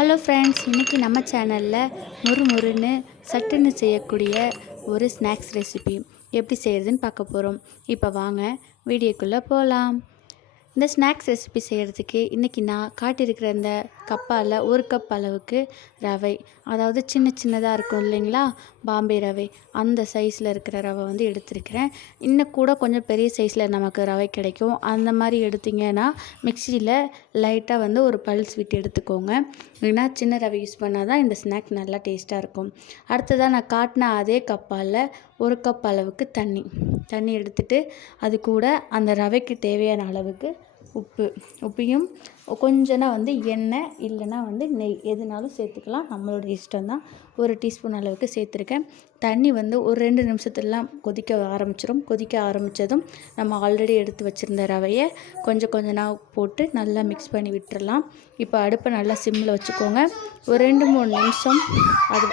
Hello friends இன்றைக்கி நம்ம சேனலில் முறுமுறுன்னு சட்டுன்னு செய்யக்கூடிய ஒரு ஸ்நாக்ஸ் ரெசிபி எப்படி செய்கிறதுன்னு பார்க்க போகிறோம் இப்போ வாங்க வீடியோக்குள்ளே போகலாம் இந்த ஸ்நாக்ஸ் ரெசிபி செய்கிறதுக்கு இன்றைக்கி நான் காட்டியிருக்கிற இந்த கப்பால் ஒரு கப் அளவுக்கு ரவை. அதாவது சின்ன சின்னதாக இருக்கும் இல்லைங்களா? பாம்பே ரவை. அந்த சைஸில் இருக்கிற ரவை வந்து எடுத்திருக்கிறேன். இன்னும் கூட கொஞ்சம் பெரிய சைஸில் நமக்கு ரவை கிடைக்கும். அந்த மாதிரி எடுத்திங்கன்னா மிக்சியில் லைட்டாக வந்து ஒரு பல்ஸ் விட்டு எடுத்துக்கோங்க. ஏன்னா சின்ன ரவை யூஸ் பண்ணால் தான் இந்த ஸ்நாக் நல்லா டேஸ்ட்டாக இருக்கும். அடுத்ததாக நான் காட்டின அதே கப்பால் ஒரு கப் அளவுக்கு தண்ணி. தண்ணி எடுத்துட்டு அது கூட அந்த ரவைக்கு தேவையான அளவுக்கு உப்பு உப்பையும் கொஞ்சனா வந்து எண்ணெய் இல்லைன்னா வந்து நெய் எதுனாலும் சேர்த்துக்கலாம். நம்மளோட இஷ்டம் தான். ஒரு டீஸ்பூன் அளவுக்கு சேர்த்துருக்கேன். தண்ணி வந்து ஒரு ரெண்டு நிமிஷத்துலலாம் கொதிக்க ஆரம்பிச்சிடும் கொதிக்க ஆரம்பித்ததும் நம்ம ஆல்ரெடி எடுத்து வச்சுருந்த ரவையை கொஞ்சம் கொஞ்சமாக போட்டு நல்லா மிக்ஸ் பண்ணி விட்டுடலாம் இப்போ அடுப்பை நல்லா சிம்மில் வச்சுக்கோங்க. ஒரு ரெண்டு மூணு நிமிஷம் அது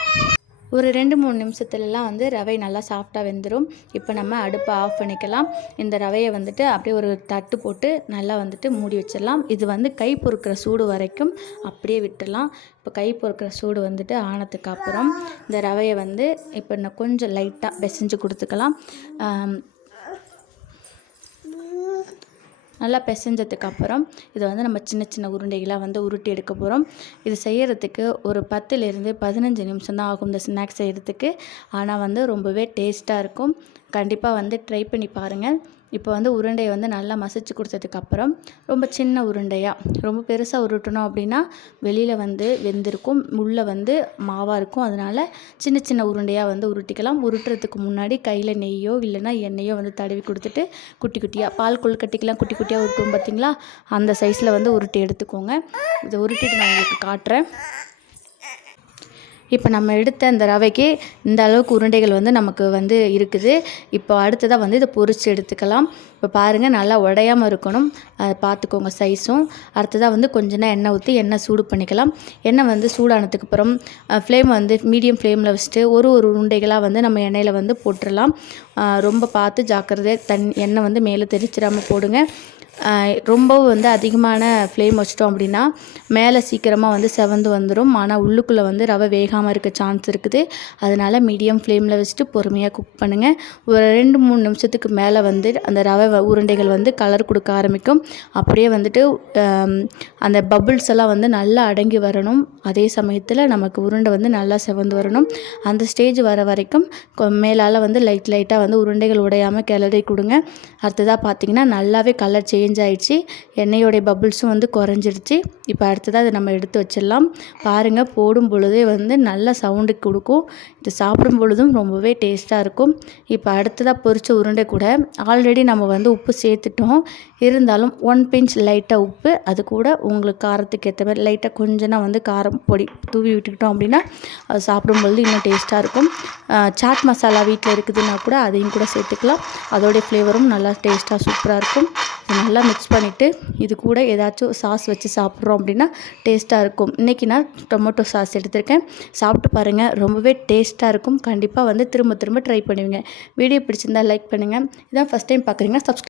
ஒரு ரெண்டு மூணு நிமிஷத்துலலாம் வந்து ரவை நல்லா சாஃப்டாக வெந்துடும் இப்போ நம்ம அடுப்பை ஆஃப் பண்ணிக்கலாம். இந்த ரவையை வந்துட்டு அப்படியே ஒரு தட்டு போட்டு நல்லா வந்துட்டு மூடி வச்சிடலாம். இது வந்து கை பொறுக்கிற சூடு வரைக்கும் அப்படியே விட்டுடலாம். இப்போ கை பொறுக்கிற சூடு வந்துட்டு ஆனதுக்கு அப்புறம் இந்த ரவையை வந்து இப்போ இன்னும் கொஞ்சம் லைட்டாக பிசைஞ்சு கொடுத்துக்கலாம். நல்லா பிசைஞ்சதுக்கு அப்புறம் இதை வந்து நம்ம சின்ன சின்ன உருண்டைகளாக வந்து உருட்டி எடுக்க போகிறோம். இது செய்கிறதுக்கு ஒரு பத்துலேருந்து பதினஞ்சு நிமிஷம் தான் ஆகும் இந்த ஸ்நாக்ஸ் செய்கிறதுக்கு ஆனால் வந்து ரொம்பவே டேஸ்ட்டாக இருக்கும். கண்டிப்பாக வந்து ட்ரை பண்ணி பாருங்கள் இப்போ வந்து உருண்டையை வந்து நல்லா மசிச்சு கொடுத்ததுக்கப்புறம் ரொம்ப சின்ன உருண்டையாக ரொம்ப பெருசாக உருட்டணும் அப்படின்னா வெளியில் வந்து வெந்திருக்கும் உள்ளே வந்து மாவாக இருக்கும். அதனால் சின்ன சின்ன உருண்டையாக வந்து உருட்டிக்கலாம். உருட்டுறதுக்கு முன்னாடி கையில் நெய்யோ இல்லைன்னா எண்ணெயோ வந்து தடவி கொடுத்துட்டு குட்டி குட்டியாக பால் கொழுக்கட்டிக்கெலாம் குட்டி குட்டியாக உருட்டும் பார்த்திங்களா அந்த சைஸில் வந்து உருட்டி எடுத்துக்கோங்க. இதை உருட்டிட்டு நான் உங்களுக்கு காட்டுறேன். இப்போ நம்ம எடுத்த அந்த ரவைக்கு இந்த அளவுக்கு உருண்டைகள் வந்து நமக்கு வந்து இருக்குது. இப்போ அடுத்ததாக வந்து இதை பொரித்து எடுத்துக்கலாம். இப்போ பாருங்கள் நல்லா உடையாமல் இருக்கணும். அதை பார்த்துக்கோங்க சைஸும் அடுத்ததாக வந்து கொஞ்ச நேரம் எண்ணெய் ஊற்றி எண்ணெய் சூடு பண்ணிக்கலாம். எண்ணெய் வந்து சூடானதுக்கு அப்புறம் ஃப்ளேம் வந்து மீடியம் ஃப்ளேமில் வச்சுட்டு ஒரு ஒரு உருண்டைகளாக வந்து நம்ம எண்ணெயில் வந்து போட்டுடலாம் ரொம்ப பார்த்து ஜாக்கிரதையாக தண்ணி எண்ணெய் வந்து மேலே தெரிச்சிடாமல் போடுங்க. ரொம்பவும் வந்து அதிகமான ஃப்ளேம் வச்சிட்டோம் அப்படின்னா மேலே சீக்கிரமாக வந்து செவந்து வந்துடும் ஆனால் உள்ளுக்குள்ளே வந்து ரவை வேகாமல் இருக்க சான்ஸ் இருக்குது. அதனால் மீடியம் ஃப்ளேமில் வச்சுட்டு பொறுமையாக குக் பண்ணுங்கள் ஒரு ரெண்டு மூணு நிமிஷத்துக்கு மேலே வந்து அந்த ரவை உருண்டைகள் வந்து கலர் கொடுக்க ஆரம்பிக்கும். அப்படியே வந்துட்டு அந்த பபுள்ஸ் எல்லாம் வந்து நல்லா அடங்கி வரணும். அதே சமயத்தில் நமக்கு உருண்டை வந்து நல்லா செவந்து வரணும். அந்த ஸ்டேஜ் வர வரைக்கும் மேலால் வந்து லைட் லைட்டாக வந்து உருண்டைகள் உடையாமல் கிளறி கொடுங்க. அடுத்ததாக பார்த்தீங்கன்னா நல்லாவே கலர் சேஞ்ச் சேஞ்ச் ஆகிடுச்சு எண்ணெயோடைய பபுள்ஸும் வந்து குறைஞ்சிடுச்சு. இப்போ அடுத்ததாக அதை நம்ம எடுத்து வச்சிடலாம். பாருங்கள் போடும் பொழுதே வந்து நல்ல சவுண்டு கொடுக்கும். இது சாப்பிடும் பொழுதும் ரொம்பவே டேஸ்ட்டாக இருக்கும். இப்போ அடுத்ததாக பொரிச்ச உருண்டை கூட ஆல்ரெடி நம்ம வந்து உப்பு சேர்த்துட்டோம். இருந்தாலும் ஒன் பிஞ்ச் லைட்டாக உப்பு அது கூட உங்களுக்கு காரத்துக்கு ஏற்ற மாதிரி லைட்டாக கொஞ்சமாக வந்து காரம் பொடி தூவி விட்டுக்கிட்டோம் அப்படின்னா அது சாப்பிடும்பொழுது இன்னும் டேஸ்ட்டாக இருக்கும். சாட் மசாலா வீட்டில் இருக்குதுன்னா கூட அதையும் கூட சேர்த்துக்கலாம். அதோடைய ஃப்ளேவரும் நல்லா டேஸ்ட்டாக சூப்பராக இருக்கும். நல்லா மிக்ஸ் பண்ணிவிட்டு இது கூட ஏதாச்சும் சாஸ் வச்சு சாப்பிட்றோம் அப்படின்னா டேஸ்ட்டாக இருக்கும். இன்றைக்கி நான் டொமேட்டோ சாஸ் எடுத்திருக்கேன். சாப்பிட்டு பாருங்கள் ரொம்பவே டேஸ்ட்டாக இருக்கும். கண்டிப்பாக வந்து திரும்ப திரும்ப ட்ரை பண்ணுவீங்க. வீடியோ பிடிச்சிருந்தா லைக் பண்ணுங்கள் இதான் ஃபஸ்ட் டைம் பார்க்குறீங்கன்னா சப்ஸ்கிரைப்